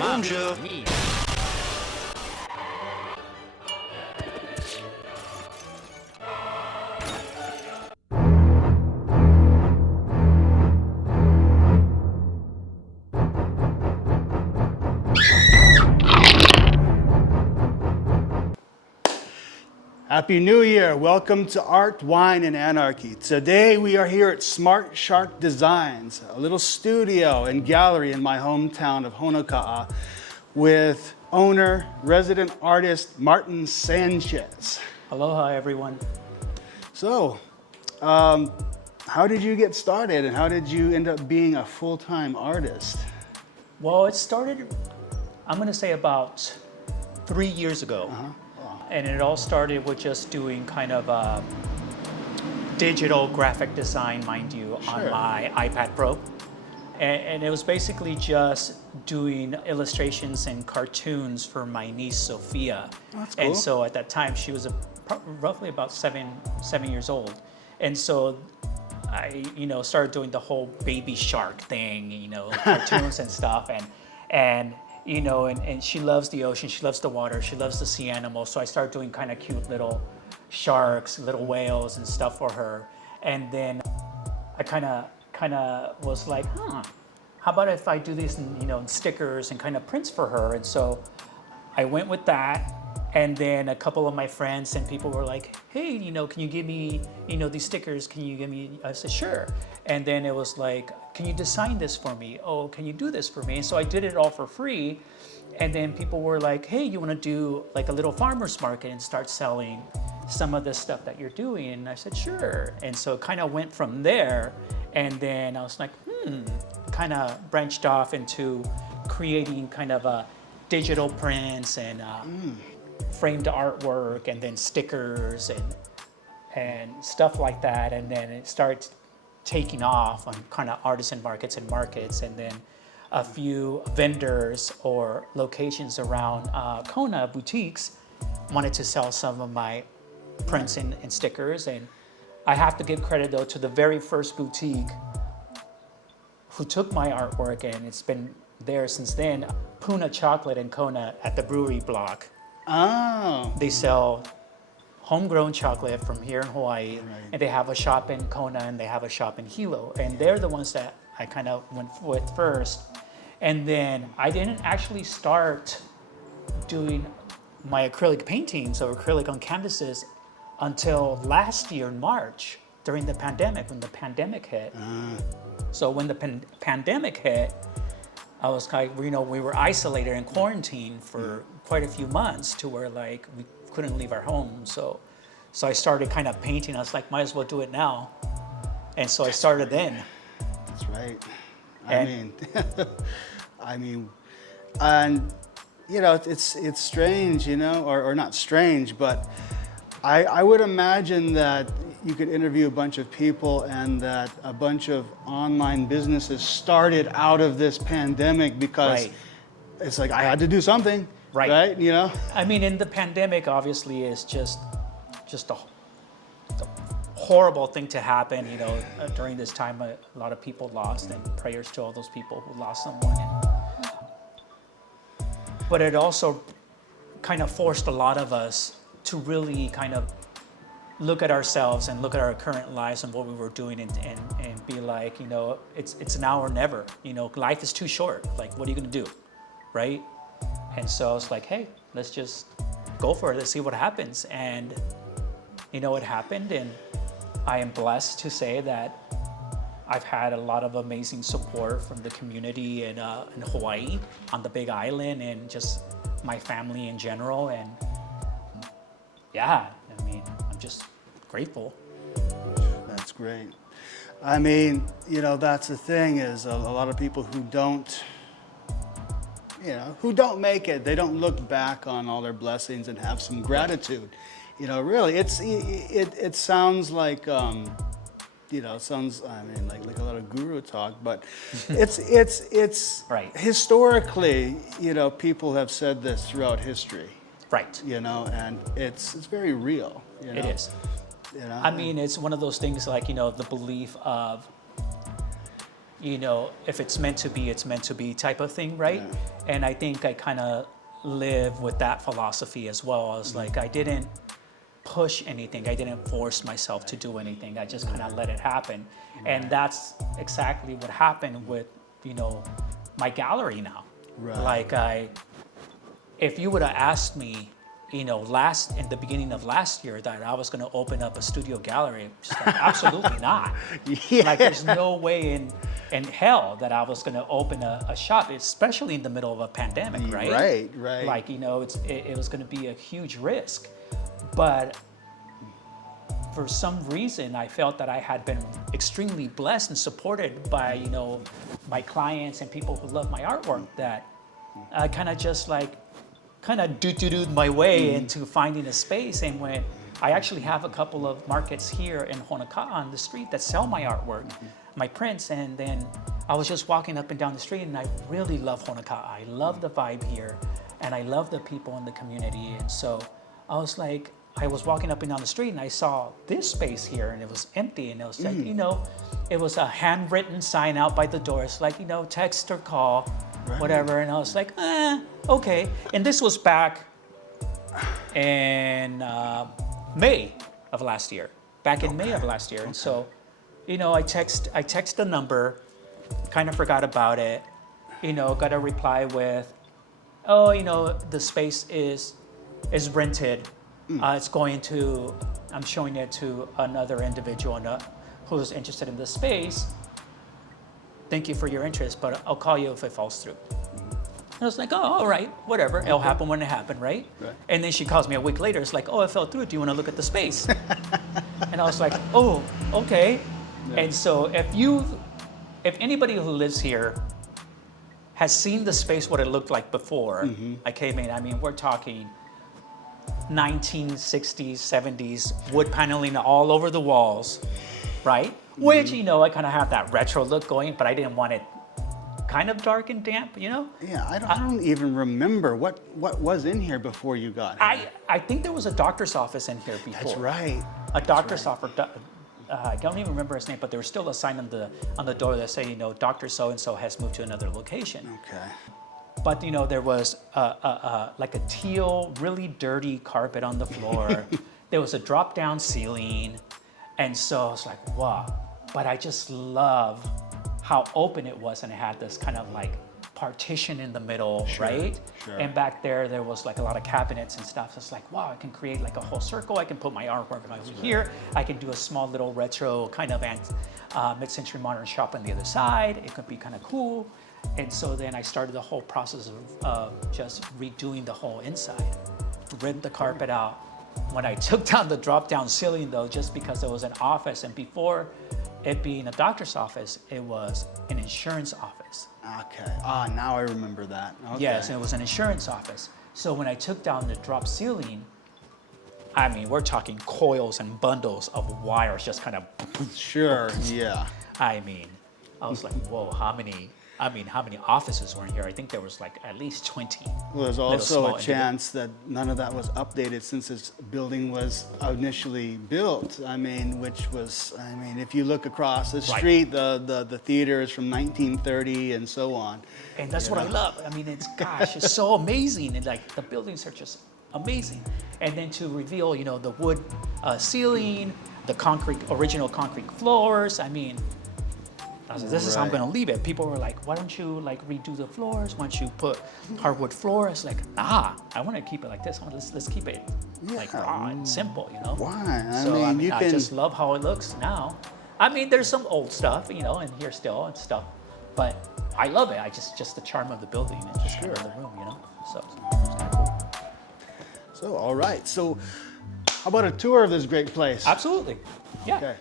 Bonjour. Happy New Year. Welcome to Art, Wine, and Anarchy. Today we are here at Smart Shark Designs, a little studio and gallery in my hometown of Honokaa with owner, resident artist, Martin Sanchez. Aloha, everyone. So, how did you get started and how did you end up being a full-time artist? Well, it started, I'm going to say about 3 years ago. And it all started with just doing kind of digital graphic design, mind you, on my iPad Pro. And it was basically just doing illustrations and cartoons for my niece, Sophia. That's cool. And so at that time, she was roughly about seven years old. And so I, started doing the whole baby shark thing, cartoons and stuff. And she loves the ocean, she loves the water, she loves to see animals. So I started doing kind of cute little sharks, little whales and stuff for her. And then I kind of was like, how about if I do these in stickers and kind of prints for her? And so I went with that. And then a couple of my friends and people were like, hey, can you give me, these stickers? Can you give me? I said, sure. And then it was like, can you design this for me? Oh, can you do this for me? And so I did it all for free. And then people were like, hey, you want to do like a little farmer's market and start selling some of the stuff that you're doing? And I said, sure. And so it kind of went from there. And then I was like, kind of branched off into creating kind of a digital prints and framed artwork and then stickers and stuff like that. And then it starts taking off on kind of artisan markets and then a few vendors or locations around Kona, boutiques, wanted to sell some of my prints and stickers. And I have to give credit though to the very first boutique who took my artwork, and it's been there since then. Puna Chocolate in Kona at the brewery block. Oh. They sell homegrown chocolate from here in Hawaii, and they have a shop in Kona and they have a shop in Hilo, and they're the ones that I kind of went with first. And then I didn't actually start doing my acrylic paintings or acrylic on canvases until last year in March during the pandemic, when the pandemic hit. So when the pandemic hit, I was like, we were isolated and quarantined for quite a few months to where like we couldn't leave our home. So I started kind of painting. I was like, might as well do it now. And so I started then. That's right. And it's strange, or not strange, but I would imagine that you could interview a bunch of people and that a bunch of online businesses started out of this pandemic because it's like, I had to do something, right? I mean, in the pandemic, obviously, is just a horrible thing to happen, during this time. A lot of people lost, and prayers to all those people who lost someone. But it also kind of forced a lot of us to really kind of look at ourselves and look at our current lives and what we were doing and be like, it's now or never. Life is too short. Like, what are you gonna do, right? And so I was like, hey, let's just go for it. Let's see what happens. And it happened, and I am blessed to say that I've had a lot of amazing support from the community in Hawaii, on the Big Island, and just my family in general. And yeah, I'm just grateful. That's great. That's the thing is a lot of people who don't make it, they don't look back on all their blessings and have some gratitude. Really, it sounds like, like a lot of guru talk, but it's right. Historically, people have said this throughout history. Right. And it's very real. It is. It's one of those things like, the belief of you know, if it's meant to be, it's meant to be type of thing, right? Yeah. And I think I kind of live with that philosophy as well. I was like, I didn't push anything. I didn't force myself to do anything. I just kind of let it happen. And that's exactly what happened with, you know, my gallery now. Right. Like if you would have asked me, you know, in the beginning of last year that I was going to open up a studio gallery, just like, absolutely not. Yeah. Like there's no way in hell that I was going to open a shop, especially in the middle of a pandemic, right? Right. Like, you know, it was going to be a huge risk. But for some reason, I felt that I had been extremely blessed and supported by, you know, my clients and people who love my artwork, that I kind of just like, do my way into finding a space. And when I actually have a couple of markets here in Honokaa on the street that sell my artwork, my prints, and then I was just walking up and down the street, and I really love Honokaa. I love the vibe here, and I love the people in the community. And so I was like, I was walking up and down the street, and I saw this space here, and it was empty, and it was like, you know, it was a handwritten sign out by the door. It's like, you know, text or call, whatever. And I was like, okay. And this was back in May of last year. And so, you know, I text the number, kind of forgot about it, you know, got a reply with, oh, you know, the space is rented. It's going to, I'm showing it to another individual who's interested in the space. Thank you for your interest, but I'll call you if it falls through. And I was like, oh, all right, whatever. It'll happen when it happened, right? And then she calls me a week later. It's like, oh, it fell through. Do you want to look at the space? And I was like, oh, okay. Yeah. And so if anybody who lives here has seen the space, what it looked like before I came in, I mean, we're talking 1960s, 70s, wood paneling all over the walls, right? Which, you know, I kind of have that retro look going, but I didn't want it kind of dark and damp, you know? Yeah, I don't even remember what was in here before you got here. I think there was a doctor's office in here before. That's right. A doctor's office. I don't even remember his name, but there was still a sign on the door that said, you know, Dr. So-and-so has moved to another location. Okay. But, you know, there was like a teal, really dirty carpet on the floor. There was a drop-down ceiling. And so I was like, wow. But I just love how open it was, and it had this kind of like partition in the middle, right? Sure. And back there was like a lot of cabinets and stuff. So it's like, wow, I can create like a whole circle. I can put my artwork over here. I can do a small little retro kind of mid-century modern shop on the other side. It could be kind of cool. And so then I started the whole process of just redoing the whole inside, ripped the carpet out. When I took down the drop-down ceiling, though, just because there was an office, and before it being a doctor's office, it was an insurance office. Okay. Now I remember that. Okay. Yes, and it was an insurance office. So when I took down the drop ceiling, I mean, we're talking coils and bundles of wires just kind of... Sure, yeah. I mean, I was like, whoa, how many offices were in here? I think there was like at least 20. Well, there's also a chance that none of that was updated since this building was initially built. I mean, if you look across the street, the theater is from 1930 and so on. And that's what I love. I mean, it's so amazing. And like the buildings are just amazing. And then to reveal, you know, the wood ceiling, the original concrete floors. I mean, this is how I'm going to leave it. People were like, why don't you like redo the floors? Why don't you put hardwood floors? Like, I want to keep it like this. Let's keep it like raw and simple, you know? Why? I just love how it looks now. I mean, there's some old stuff, you know, in here still and stuff, but I love it. Just the charm of the building and just kind of the room, you know? So it's kind of cool. So, all right. So how about a tour of this great place? Absolutely. Yeah. Okay.